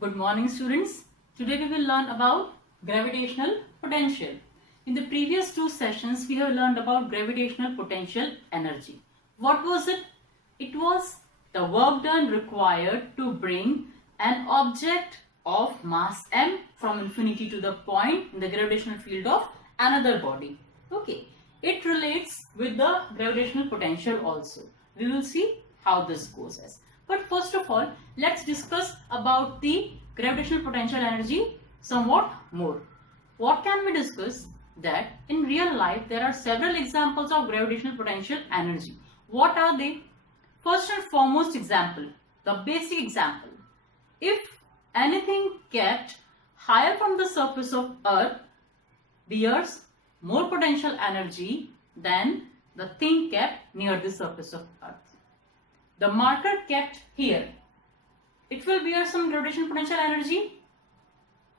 Good morning, students. Today we will learn about gravitational potential. In the previous two sessions, we have learned about gravitational potential energy. What was it? It was the work done required to bring an object of mass m from infinity to the point in the gravitational field of another body. Okay. It relates with the gravitational potential also. We will see how this goes as. But first of all, let's discuss about the gravitational potential energy somewhat more. What can we discuss? That in real life there are several examples of gravitational potential energy. What are they? First and foremost example, the basic example. If anything kept higher from the surface of Earth bears more potential energy than the thing kept near the surface of Earth. The marker kept here, it will bear some gravitational potential energy,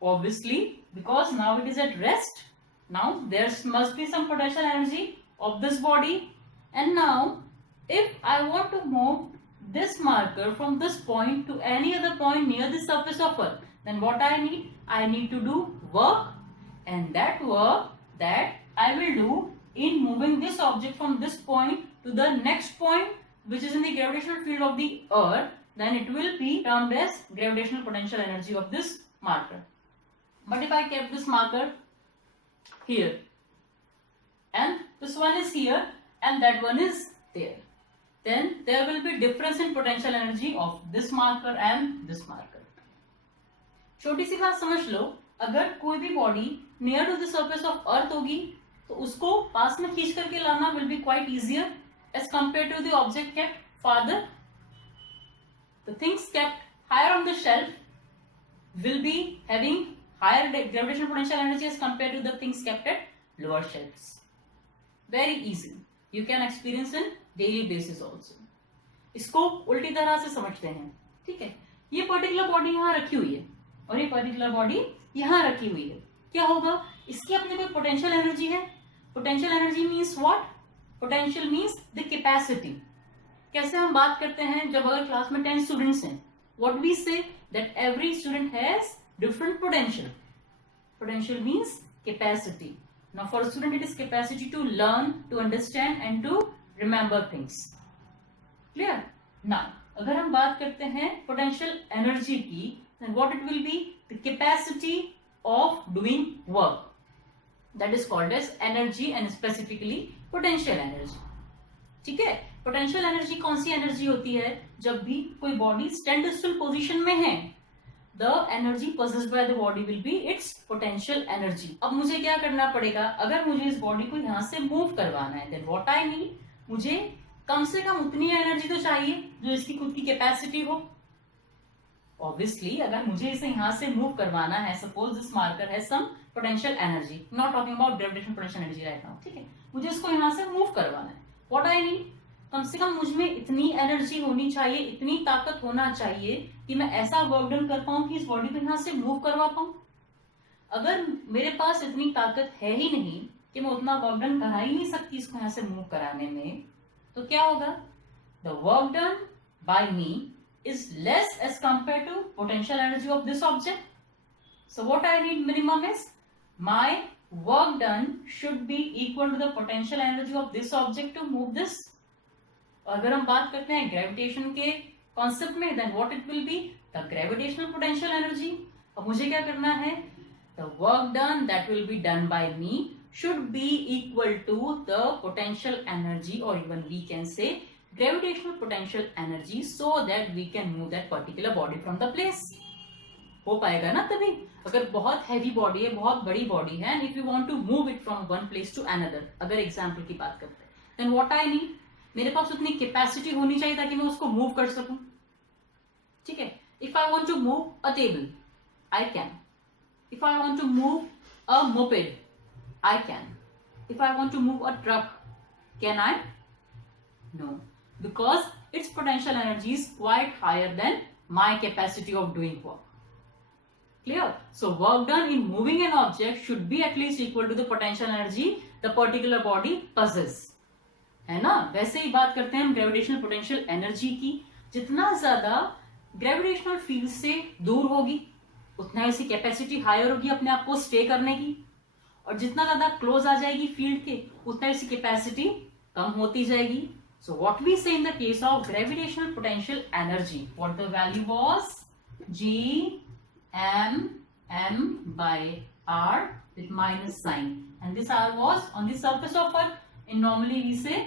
obviously, because now it is at rest. Now there must be some potential energy of this body, and now if I want to move this marker from this point to any other point near the surface of Earth, then what I need to do work, and that work that I will do in moving this object from this point to the next point which is in the gravitational field of the Earth, then it will be termed as gravitational potential energy of this marker. But if I kept this marker here and this one is here and that one is there, then there will be difference in potential energy of this marker and this marker. छोटी सी बात समझ लो, अगर कोई भी body near to the surface of earth होगी तो उसको पास में खींच करके लाना will be quite easier as compared to the object kept farther. The things kept higher on the shelf will be having higher gravitational potential energy as compared to the things kept at lower shelves. Very easy. You can experience in daily basis also. इसको उल्टी तरह से समझते हैं, ठीक है? ये particular body यहाँ रखी हुई है और ये पर्टिकुलर बॉडी यहाँ रखी हुई है. क्या होगा? इसकी अपने कोई पोटेंशियल एनर्जी है. Potential energy means what? Potential means the capacity. कैसे हम बात करते हैं जब अगर क्लास में 10 स्टूडेंट्स हैं, what we say that every student has different potential. Potential means capacity. Now for student it is capacity to learn, to understand and to remember things. Clear? Now अगर हम बात करते हैं पोटेंशियल एनर्जी की, then what it will be? The capacity of doing work. That is called as energy and specifically potential energy. ठीक है? Potential energy कौन सी energy होती है? जब भी कोई बॉडी स्टैंड स्टिल पोजीशन में है, the energy possessed by the body will be its potential energy. अब मुझे क्या करना पड़ेगा? अगर मुझे इस बॉडी को यहां से मूव करवाना है, then what I need, मुझे कम से कम उतनी एनर्जी तो चाहिए जो इसकी खुद की कैपेसिटी हो. Obviously, अगर मुझे इसे यहाँ से मूव करवाना है, सपोज दिस मार्कर है some potential energy, not talking about gravitation potential energy right now, ठीक है? मुझे इसको यहाँ से मूव करवाना है. What I need? कम से कम मुझ में इतनी एनर्जी होनी चाहिए, इतनी ताकत होना चाहिए कि मैं ऐसा वर्क डन कर पाऊं कि इस बॉडी को यहाँ से मूव करवा पाऊं. अगर मेरे पास इतनी ताकत है ही नहीं कि मैं उतना वर्क डन करा ही नहीं सकती इसको यहाँ से मूव कराने में, तो क्या होगा? The work done by me is less as compared to potential energy of this object. So what I need minimum is my work done should be equal to the potential energy of this object to move this. अगर हम बात करते हैं gravitation के concept में, then what it will be? The gravitational potential energy. अब मुझे क्या करना है? The work done that will be done by me should be equal to the potential energy, or even we can say gravitational potential energy, so that we can move that particular body from the place. हो पाएगा ना तभी? अगर बहुत heavy body है, बहुत बड़ी body है, and if you want to move it from one place to another, अगर एग्जाम्पल की बात करते हैं, then what I need, मेरे पास उतनी कैपेसिटी होनी चाहिए ताकि मैं उसको मूव कर सकूं. ठीक है? If I want to move a table, I can. If I want to move a moped, I can. If I want to move a truck, can I? No. Because its potential energy is quite higher than my capacity of doing work. Clear? So work done in moving an object should be at least equal to the potential energy the particular body possesses. है ना? वैसे ही बात करते हैं हम gravitational potential energy की. जितना ज्यादा ग्रेविटेशनल फील्ड से दूर होगी, उतना ही उसकी कैपेसिटी हायर होगी अपने आप को स्टे करने की, और जितना ज्यादा क्लोज आ जाएगी फील्ड के उतना ही उसकी कैपेसिटी कम होती जाएगी. So what we say in the case of gravitational potential energy, what the value was? G m m by r with minus sign, and this r was on the surface of Earth. And normally we say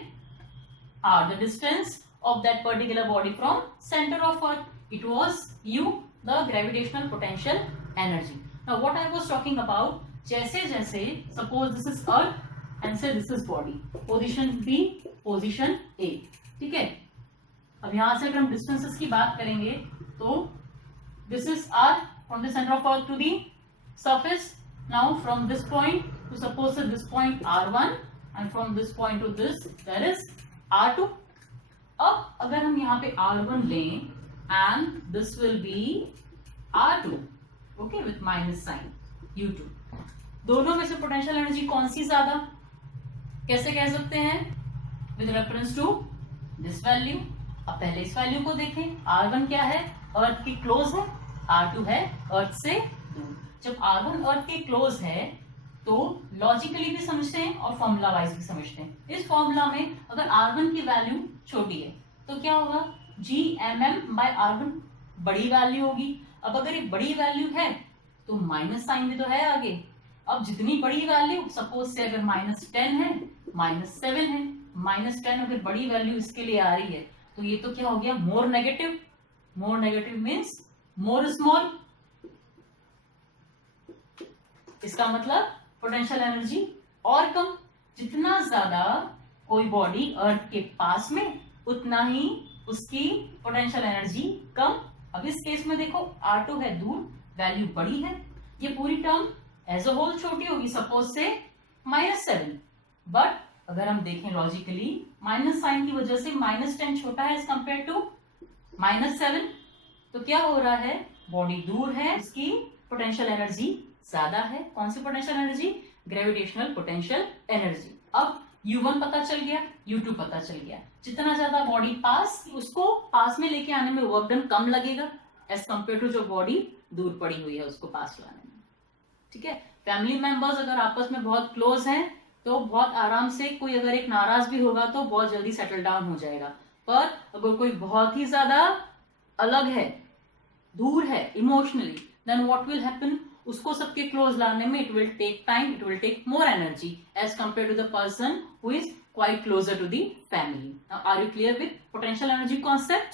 r, the distance of that particular body from center of Earth. It was u, the gravitational potential energy. Now what I was talking about, जैसे जैसे suppose this is Earth and say this is body, position B, position A. ठीक है, अब यहां से अगर हम distances की बात करेंगे तो this is R from the centre of earth to the surface. Now from this point to suppose this point R1 and from this point to this there is R2. अब अगर हम यहाँ पे R1 लें and this will be R2, okay, with minus sign U2. दोनों में से potential energy कौन सी ज्यादा, कैसे कह सकते हैं? With reference to this value. अब पहले इस वैल्यू को देखें. R1 क्या है? अर्थ के क्लोज है. R2 है अर्थ से दूर. जब R1 अर्थ के क्लोज है तो लॉजिकली भी समझते हैं और फॉर्मूला वाइज भी समझते हैं. इस फॉर्मूला में अगर R1 की वैल्यू छोटी है तो क्या होगा? G/m/R1 बड़ी वैल्यू होगी. अब अगर एक बड़ी वैल्यू है तो माइनस साइन भी तो है आगे. अब जितनी बड़ी वैल्यू, सपोज से अगर -10 है, -7 है, -10 अगर बड़ी वैल्यू इसके लिए आ रही है तो ये तो क्या हो गया? More negative. More negative means more small. इसका मतलब पोटेंशियल एनर्जी और कम. जितना ज्यादा कोई बॉडी अर्थ के पास में उतना ही उसकी पोटेंशियल एनर्जी कम. अब इस केस में देखो R2 है दूर, वैल्यू बड़ी है. ये पूरी टर्म एज अ होल छोटी होगी, सपोज से -7. बट अगर हम देखें लॉजिकली माइनस साइन की वजह से -10 छोटा है एज कंपेयर टू -7. तो क्या हो रहा है? बॉडी दूर है, उसकी पोटेंशियल एनर्जी ज्यादा है. कौन सी potential energy? Gravitational potential energy. अब U1 पता चल गया, U2 पता चल गया. जितना ज्यादा बॉडी पास, उसको पास में लेके आने में वर्क डन कम लगेगा एज कंपेयर टू जो बॉडी दूर पड़ी हुई है उसको पास लाने में. ठीक है, फैमिली मेंबर्स अगर आपस में बहुत क्लोज हैं तो बहुत आराम से, कोई अगर एक नाराज भी होगा तो बहुत जल्दी सेटल डाउन हो जाएगा. पर अगर कोई बहुत ही ज्यादा अलग है, दूर है emotionally, then what will happen? उसको सबके क्लोज लाने में it will take time, it will take more energy as compare to the person who is quite closer to the family. Now are you clear with potential energy concept?